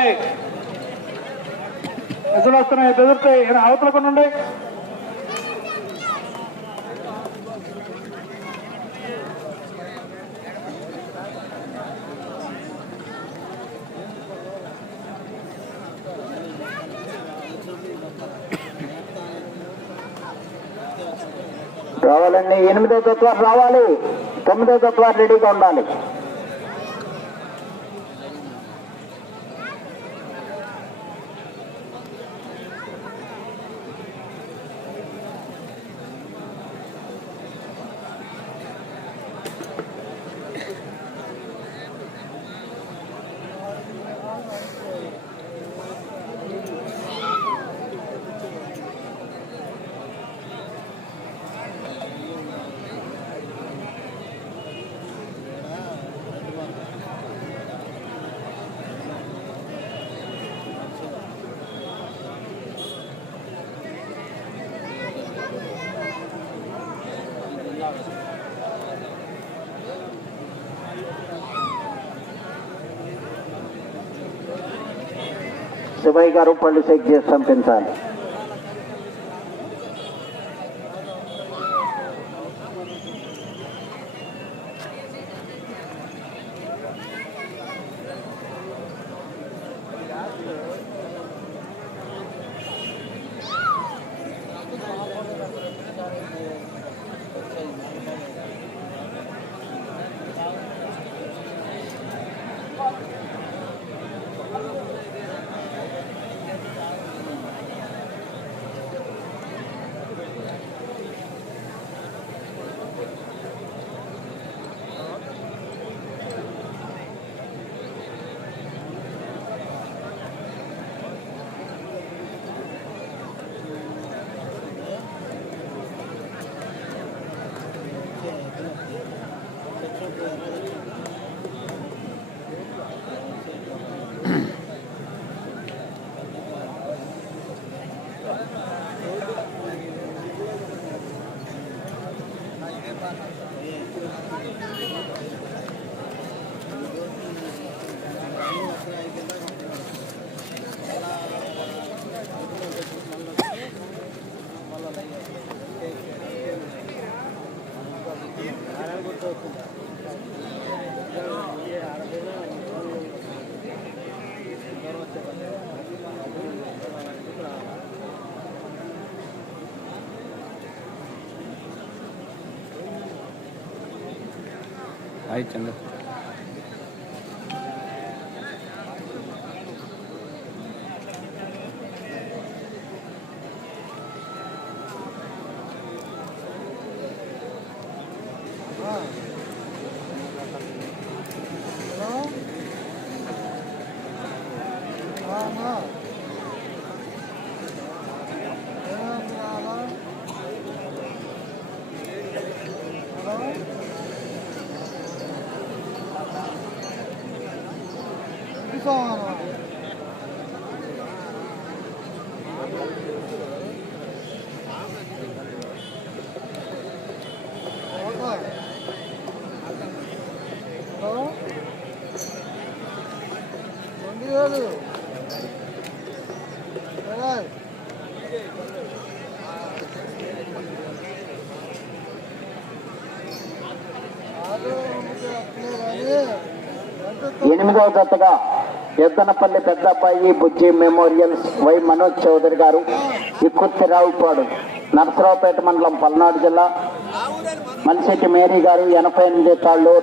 రావాలి ఎదురు వస్తున్నాయి బెదిరితే అవతల కొన్ని రావాలండి ఎనిమిదో తత్వాలు రావాలి. తొమ్మిదో తత్వాలు రెడీగా ఉండాలి. శివయ్య గారు పళ్ళు చెక్ చేసి పంపించాలి. Gracias. హాయ్ చంద్ర ఎనిమిదవ జతగా ఎద్దనపల్లి పెద్దబ్బాయి బుజ్జి మెమోరియల్స్ వై మనోజ్ చౌదరి గారు ఇక్కుర్తి రావుపాడు నరసరావుపేట మండలం పల్నాడు జిల్లా మనిషికి మేరీ గారు ఎనభై ఎనిమిది తాళ్ళు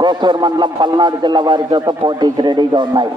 కోసూరు మండలం పల్నాడు జిల్లా వారి జత పోటీకి రెడీగా ఉన్నాయి.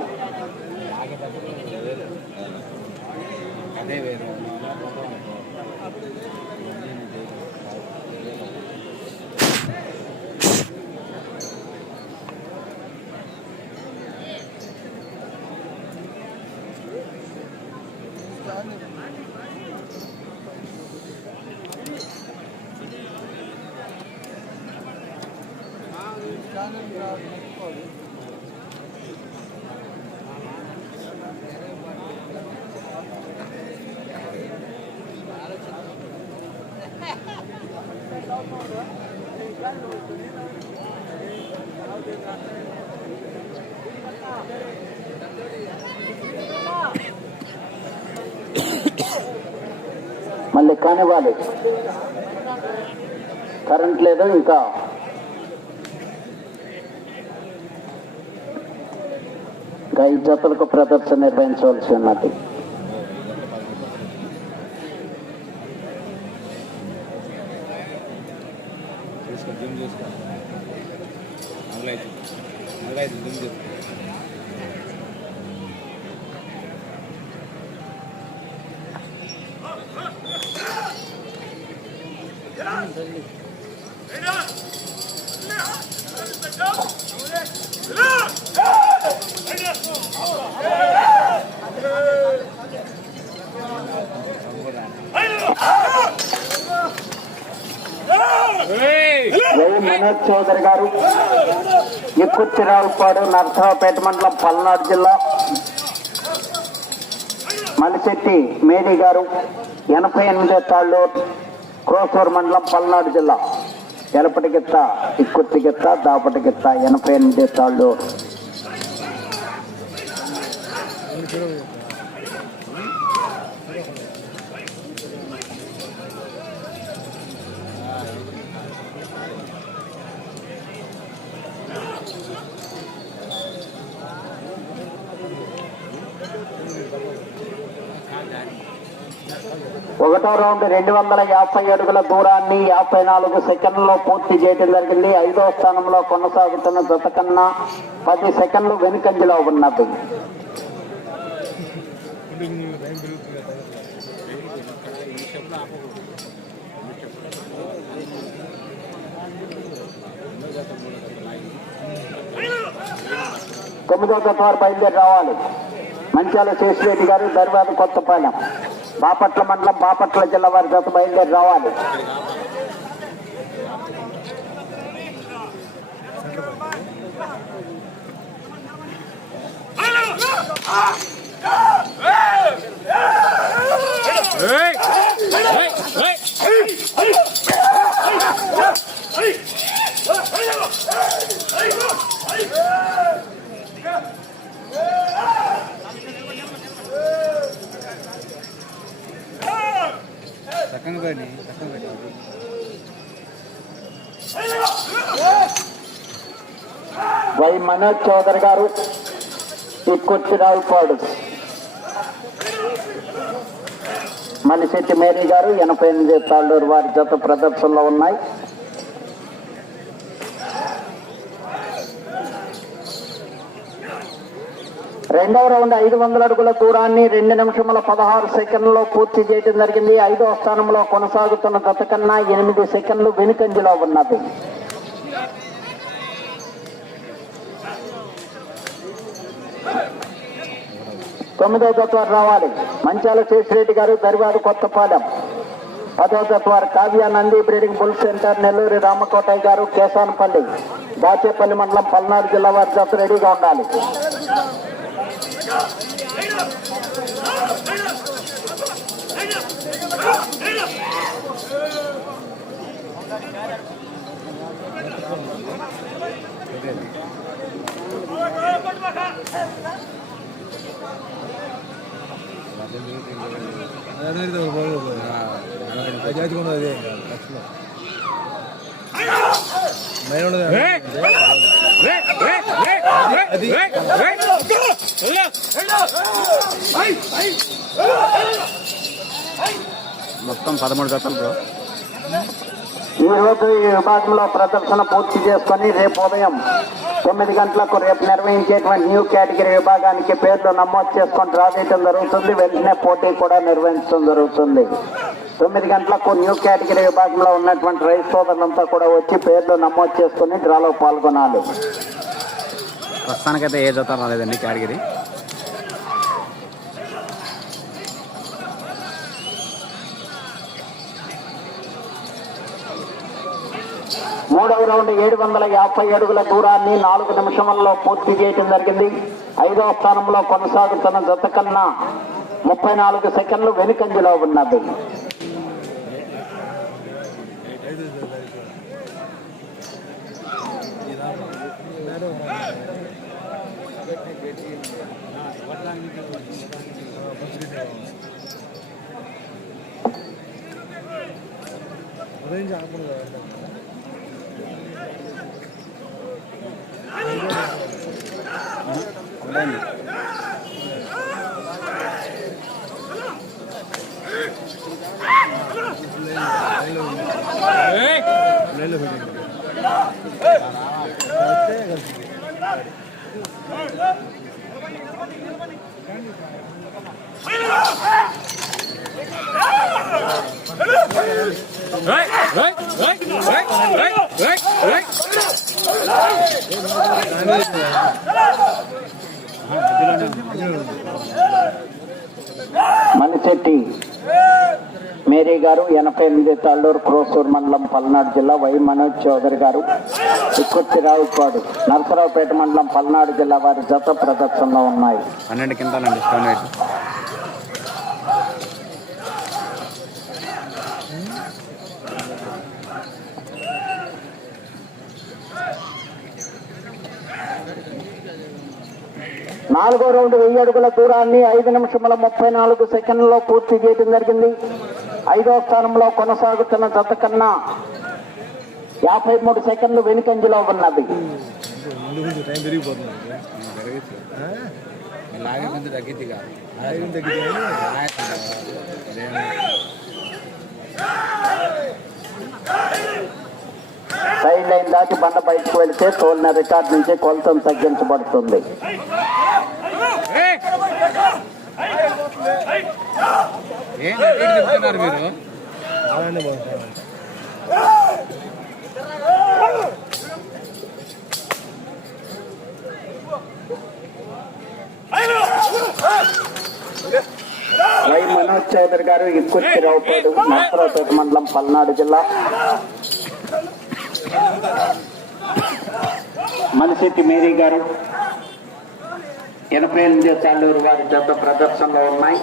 కానివ్వాలి కరెంట్ లేదు ఇంకా ఇంకా ఐదు జతలకు ప్రదర్శన నిర్వహించవలసి ఉన్నది వై మనోజ్ చౌదరి గారు. ఎక్కుర్తిరావుపాడు నరసరావుపేట మండలం పల్నాడు జిల్లా మలిశెట్టి మేడి గారు ఎనభై ఎనిమిదో తాళ్ళూరు క్రోసూరు మండలం పల్నాడు జిల్లా. ఎలపటి గిత్త ఇక్కుత్తి గిత్త దాపటి గిత్త ఎనభై ఎనిమిది తాళ్ళు ఒకటో రౌండ్ రెండు వందల యాభై అడుగుల దూరాన్ని యాభై నాలుగు సెకండ్లలో పూర్తి చేయడం జరిగింది. ఐదో స్థానంలో కొనసాగుతున్న జత కన్నా పది సెకండ్లు వెనుకంజలో ఉన్నది. తొమ్మిదో జత వారు బయలుదేరి రావాలి. మంచాల శేషిరెడ్డి గారు దర్వాద కొత్తపాలెం. బాపట్ల మండలం బాపట్ల జిల్లా వారి జత బయలుదేరి రావాలి. చక్కగా పెట్టి చక్కగా పెట్టి వై మనోజ్ చౌదరి గారు తిక్కుర్తిరావుపాడు మనిషెట్టి మేరీ గారు ఎనభై ఎనిమిది తాళ్ళూరు వారి జత ప్రదర్శనలో ఉన్నాయి. రెండవ రౌండ్ ఐదు వందల అడుగుల దూరాన్ని రెండు నిమిషముల పదహారు సెకండ్లలో పూర్తి చేయడం జరిగింది. ఐదవ స్థానంలో కొనసాగుతున్న గత కన్నా ఎనిమిది సెకండ్లు వెనుకంజలో ఉన్నది. తొమ్మిదో తత్వారు రావాలి. మంచాల శేషిరెడ్డి గారు దరివాడు కొత్తపాలెం. పదో తత్వారు Kavya Nandi breeding bull centre Nelluri Ramakotaiah garu Kesanapalli. Dachepalli మండలం పల్నాడు జిల్లా వారి జత రెడీగా ఉండాలి. జాతి కూడా అదే మైన అది మొత్తం పదమూడు జతలు బ్రో ఈ ఈ విభాగంలో ప్రదర్శన పూర్తి చేసుకొని రేపు ఉదయం తొమ్మిది గంటలకు రేపు నిర్వహించేటువంటి న్యూ కేటగిరీ విభాగానికి పేర్లు నమోదు చేసుకొని డ్రా చేయడం జరుగుతుంది. వెంటనే పోటీ కూడా నిర్వహించడం జరుగుతుంది. తొమ్మిది గంటలకు న్యూ కేటగిరీ విభాగంలో ఉన్నటువంటి రైతు సోదరులంతా కూడా వచ్చి పేర్లు నమోదు చేసుకొని డ్రాలో పాల్గొనాలి. ప్రస్తుతానికైతే ఏ జత రాలేదండి కేటగిరీ. మూడవ రౌండ్ ఏడు వందల యాభై అడుగుల దూరాన్ని నాలుగు నిమిషంలో పూర్తి చేయడం జరిగింది. ఐదవ స్థానంలో కొనసాగుతున్న జత కన్నా ముప్పై నాలుగు సెకండ్లు వెనుకంజలో ఉన్నది. பதினஞ்சு அனுப்புங்க Hello! మనిశెట్టి మేరీ గారు ఎనభై ఎనిమిది తాళ్ళూరు క్రోసూరు మండలం పల్నాడు జిల్లా వై మనోజ్ చౌదరి గారు ఇక్కుర్తి రావుపాడు నరసరావుపేట మండలం పల్నాడు జిల్లా వారి జత ప్రదర్శనలో ఉన్నాయి. పన్నెండు కింటాలండి నాలుగో రౌండ్ వెయ్యి అడుగుల దూరాన్ని ఐదు నిమిషముల ముప్పై నాలుగు సెకండ్లలో పూర్తి చేయడం జరిగింది. ఐదో స్థానంలో కొనసాగుతున్న జత కన్నా యాభై మూడు సెకండ్లు వెనుకంజలో ఉన్నది. టైం సైడ్ లైన్ దాటి బండ బయటకు వెళితే తోలిన రికార్డ్ నుంచి కొలతను తగ్గించబడుతుంది. వై మనోజ్ చౌదరి గారు ఇక్కుర్తి రావుపాడు నరసరావుపేట మండలం పల్నాడు జిల్లా. మనిశెట్టి మేరీ గారు. ఎనభై ఎనిమిది తాళ్ళూరు వారి జత ప్రదర్శనలో ఉన్నాయి.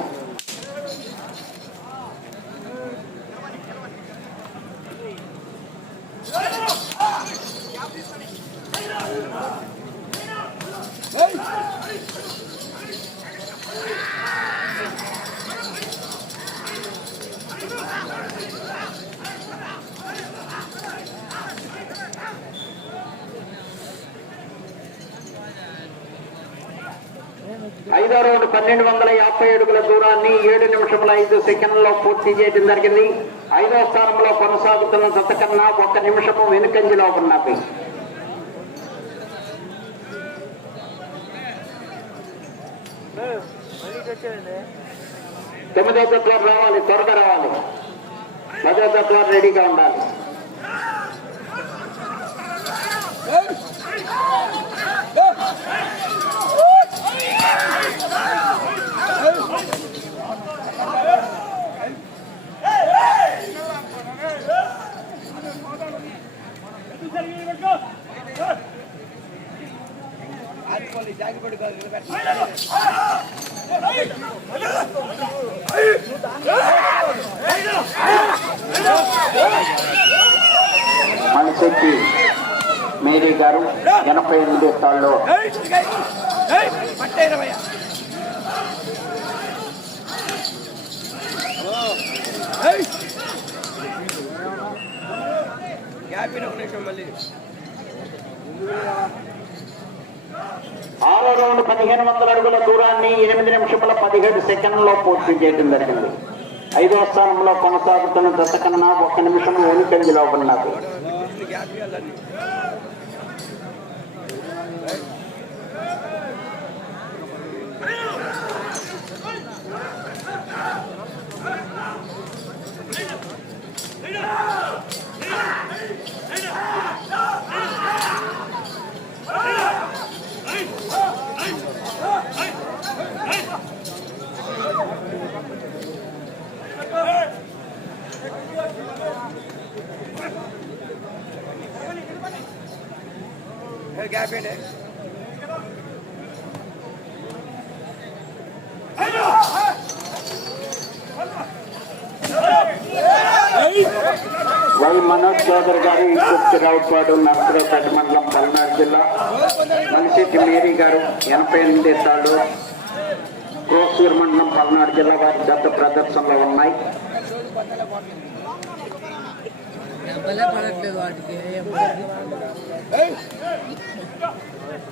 ఐదో రౌండ్ పన్నెండు వందల యాభై అడుగుల దూరాన్ని ఏడు నిమిషముల ఐదు సెకండ్లలో పూర్తి చేయడం జరిగింది. ఐదో స్థానంలో కొనసాగుతున్న జత కన్నా ఒక్క నిమిషము వెనుకంజలో ఉన్నది. తొమ్మిదో జట్లో రావాలి త్వరగా రావాలి. పదో జట్లో రెడీగా ఉండాలి. మణిశెట్టి మేరీ గారు ఎనభై ఎనిమిది తాళ్ళలో ఆరో రౌండ్ పదిహేను వందల అడుగుల దూరాన్ని ఎనిమిది నిమిషముల పదిహేడు సెకండ్లలో పూర్తి చేయడం జరిగింది. ఐదవ స్థానంలో కొనసాగుతున్న దశ కన్నా ఒక నిమిషం వెనుకంజలో ఉన్నది వై మనోజ్ చౌదరి గారు ఈ రావుపాడు నర్సరావుపేట మండలం పల్నాడు జిల్లా. మనిషిటి మేరీ గారు ఎనభై ఎనిమిది తాళ్ళు క్రోసూరు మండలం పల్నాడు జిల్లా వారి జత ప్రదర్శనలో ఉన్నాయి. దెబ్బలే పడట్లేదు వాటికి.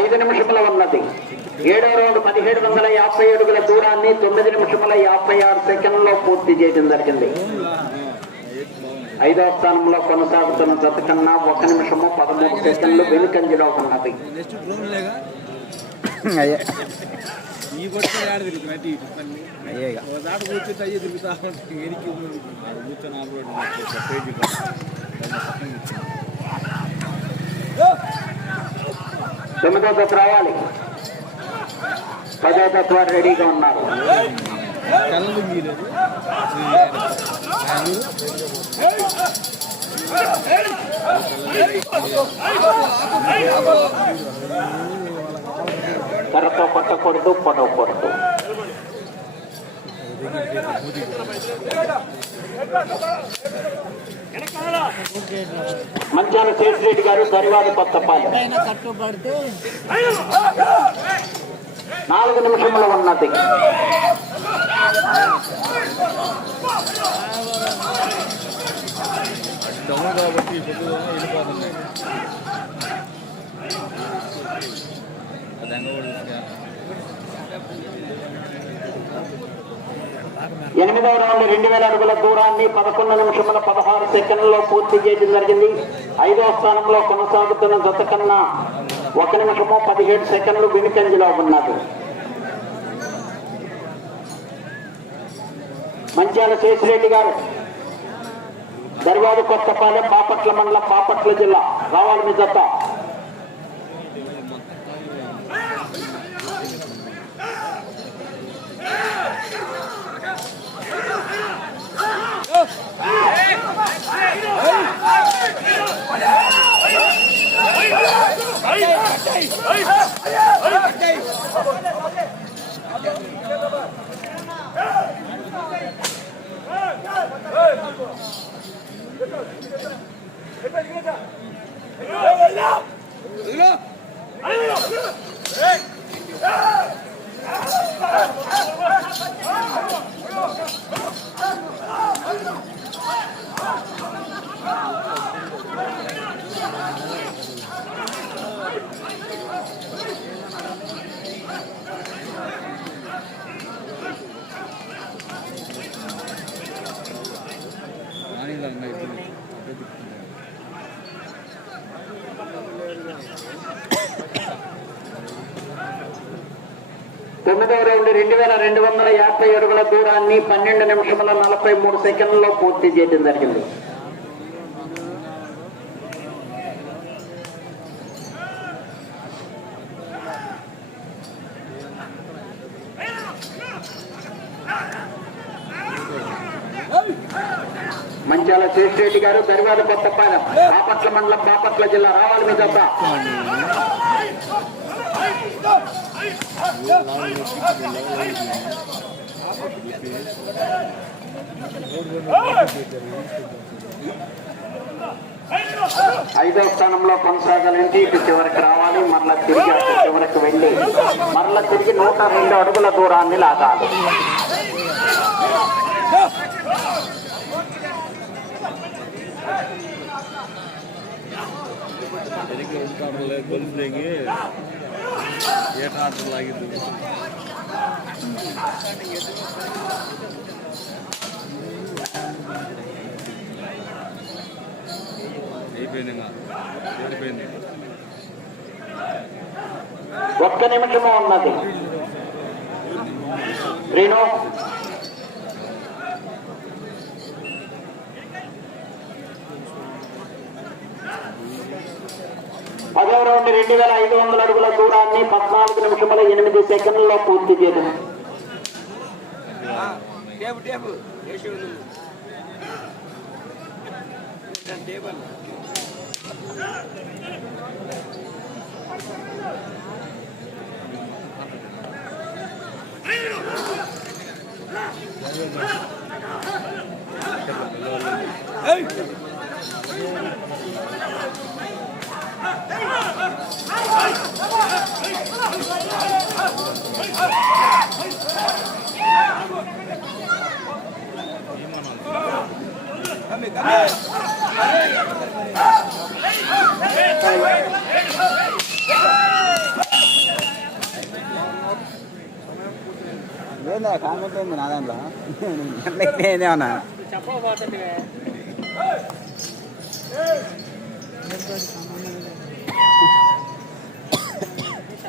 ఐదు నిమిషముల ఉన్నది. ఏడో రౌండ్ పదిహేడు వందల యాభై అడుగుల దూరాన్ని తొమ్మిది నిమిషముల యాభై ఆరు సెకండ్లో పూర్తి చేయడం జరిగింది. ఐదవ స్థానంలో కొనసాగుతున్న జత కన్నా ఒక నిమిషము పదమూడు సెకండ్లు వెనుకంజలో ఉన్నది. తొమ్మిదో దశ రావాలి. పదో దశ వారు రెడీగా ఉన్నారు. కర్రతో కొట్టకూడదు పొడవకూడదు మంచాల శేషిరెడ్డి గారు గరివాది కొత్తపాలెం కట్టుబడితే నాలుగు నిమిషములు ఉన్నది. కాబట్టి వెళ్ళిపోతున్నాయి అది ఎంగ కూడా ఎనిమిదవ రౌండ్ రెండు వేల అడుగుల దూరాన్ని పదకొండు నిమిషముల పదహారు సెకండ్లలో పూర్తి చేయడం జరిగింది. ఐదవ స్థానంలో కొనసాగుతున్న జత కన్నా ఒక నిమిషము పదిహేడు సెకండ్లు వెనుకంజలో ఉన్నారు మంచాల శేషిరెడ్డి గారు దర్వాదు కొత్తపాలెం బాపట్ల మండలం బాపట్ల జిల్లా రావాలి మీ జత. Let's go. తొమ్మిదవ రౌండ్ రెండు వేల రెండు వందల యాభై అడుగుల దూరాన్ని పన్నెండు నిమిషముల నలభై మూడు సెకండ్లలో పూర్తి చేయడం జరిగింది. మంచాల శేషరెడ్డి గారు దరివాల కొత్తపాలెం బాపట్ల మండలం బాపట్ల జిల్లా రావాలి మీ ఐదో స్థానంలో కొనసాగాలంటే ఇటు చివరికి రావాలి. మరలా తిరిగి అటు చివరికి వెళ్ళి మరలా తిరిగి నూట రెండు అడుగుల దూరాన్ని లాగాలి. వెనక్కి రెండు కాటలు లేదు గొలుసు దిగి ఏ ట్రాక్టర్ లాగింది? అయిపోయింది ఇంకా. ఓడిపోయింది. ఒక్క నిమిషము ఉన్నది. శ్రీను పదవ రౌండ్ రెండు వేల ఐదు వందల అడుగుల దూరాన్ని పద్నాలుగు నిమిషముల ఎనిమిది సెకండ్లలో పూర్తి చేయడం ఏందా కామెంట్ ఏంది నా దాంట్లో ఏదేమన్నా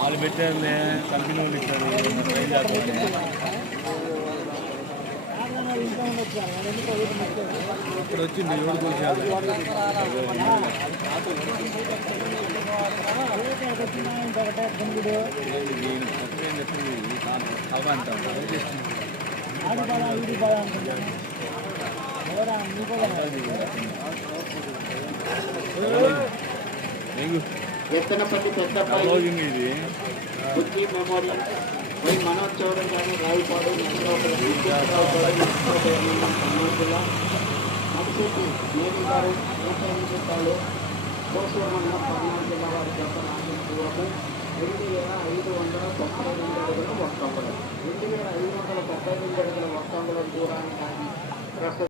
వాళ్ళు పెట్టారులే కంపెనీ వాళ్ళు ఇచ్చారు వచ్చింది ఎవరు ఇక్కడ వచ్చింది ఎవరు కూర్చారు ఎత్తనపల్లి పెద్దపల్లి బుద్ధి మెమోరియల్. వై మనోజ్ చౌదరి గారు మండలం కర్నూలు జిల్లా మడిశెట్టి మేరీ గారు? నూట ఎనిమిది రూపాయలు కోసూరు మండలం కర్నూలు జిల్లా వారి గత నాగేశ్వరకు రెండు వేల ఐదు వందల తొంభై రెండు అడుగుల ఒక్క రెండు వేల ఐదు వందల తొంభై రెండు అడుగుల ఒక్క దూరాన్ని దాటి ప్రస్తుతం